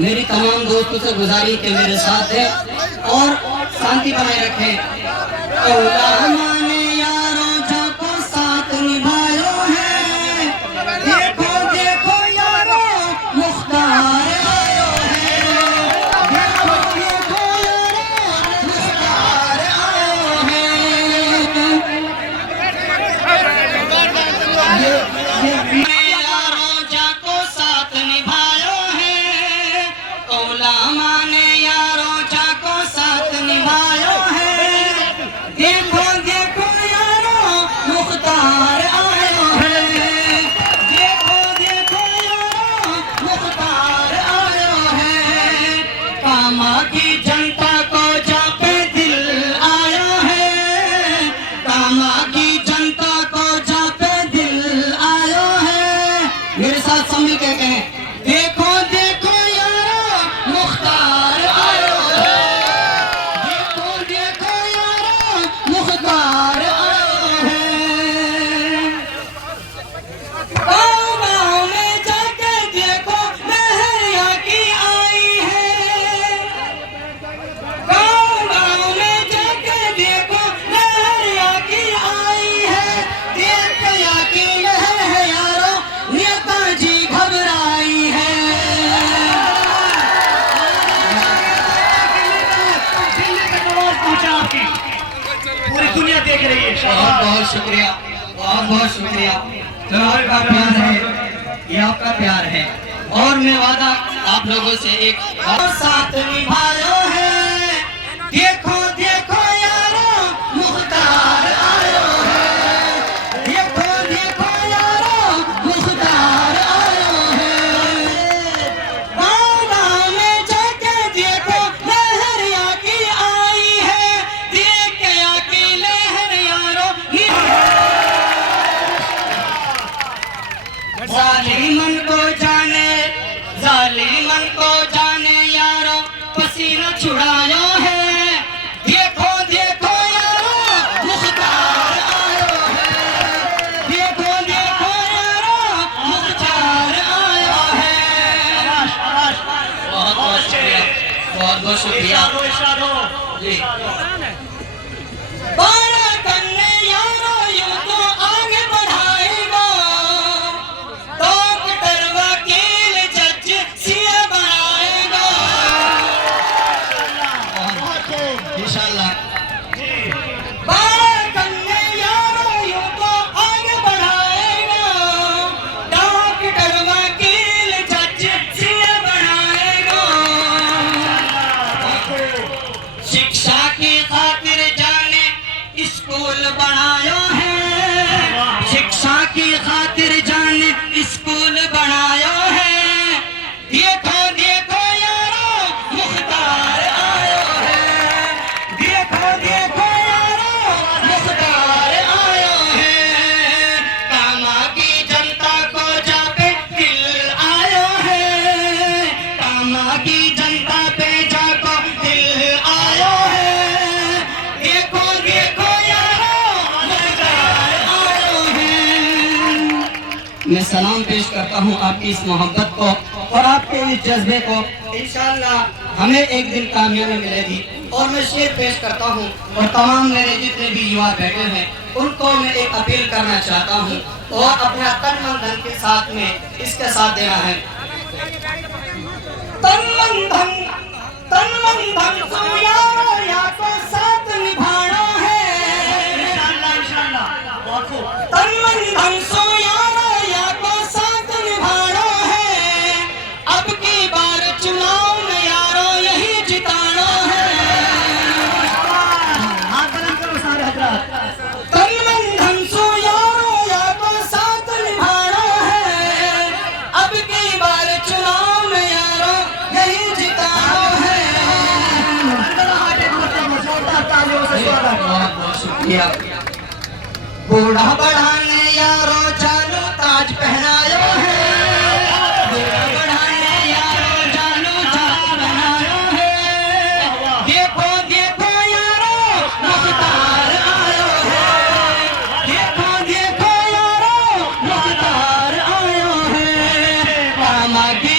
मेरी तमाम दोस्तों से गुजारिश के मेरे साथ है और शांति बनाए रखें। हमारे यारों जाको साथ निभायो है, देखो देखो यारो मुख्तार आयो है, देखो देखो यारो मुख्तार आयो है। यारों जाको साथ निभायो है, ओलामा ने यारों जाको साथ निभायो है, देखो देखो यारो मुख्तार आयो है, देखो देखो यारो मुख्तार आयो है। कामा की जनता को जहाँ पे दिल आया है, कामा की जनता को जहाँ पे दिल आयो है। मेरे साथ समझ के कहें, देखो देखो यारो मुख्तार आयो है, देखो देखो यारो मुख्तार आयो है। गाँव गाँव में जाके देखो लहरिया की आई है, गाँव गाँव में जाके देखो लहरिया की आई है, देख के यकीन है यारो नेताजी घबराई है। पूरी दुनिया देख रही है। बहुत बहुत शुक्रिया, बहुत बहुत शुक्रिया। तो आपका प्यार है, ये आपका प्यार है और मैं वादा आप लोगों से एक और साथ निभायो है, देखो देखो यारो मुख्तार आयो है, देखो देखो यारो मुख्तार आयो है। गाँव गाँव में जाके देखो लहरिया की आई है, देख के आकी लहर यारो जालिमन को जाने, जालिमन को जाने यारो पसीना छुड़ायो है, देखो देखो यारो मुख्तार आयो है, देखो देखो यारो मुख्तार आयो है। बहुत बहुत शुक्रिया, बहुत बहुत शुक्रिया जी। बारा करने यारो यूं तो आगे बढ़ाएगा, डॉक्टर वकील जज सीए बनाएगा इंशाल्लाह। बारा करने यारो यूं तो आगे बढ़ाएगा, डॉक्टर वकील जज सीए बनाएगा। शिक्षा की खातिर जाने स्कूल बनायो है, शिक्षा की खातिर जाने स्कूल बनायो है, देखो देखो यारो मुख्तार आयो है, देखो देखो यारो मुख्तार आयो है। कामा की जनता को जाके दिल आयो है, कामा की जनता पे जाको दिल आयो है, देखो देखो यारो मुख्तार आयो है। मैं सलाम पेश करता हूँ आपकी इस मोहब्बत को और आपके इस जज्बे को, इंशाअल्लाह हमें एक दिन कामयाबी मिलेगी। और मैं शेर पेश करता हूँ और तमाम मेरे जितने भी युवा बैठे हैं उनको मैं एक अपील करना चाहता हूँ और अपना तन मन धन के साथ में इसके साथ देना है। तन मन धन को यारो या को साथ निभाना है, तन मन धन सो यारो या को साथ निभाना है, अब की बार चुनाव में यारो यही जिताना है। तन मन धन सो यारो या को साथ निभाना है, अब की बार चुनाव में यारो यही जिताना है। बहुत बहुत शुक्रिया। बूढ़ा बढ़ाने यारो जानू ताज पहनायो है, बूढ़ा बढ़ाने यारो जानू ताज पहनायो है, देखो देखो यारो मुख्तार आयो है, देखो देखो यारो मुख्तार आयो है। कामा की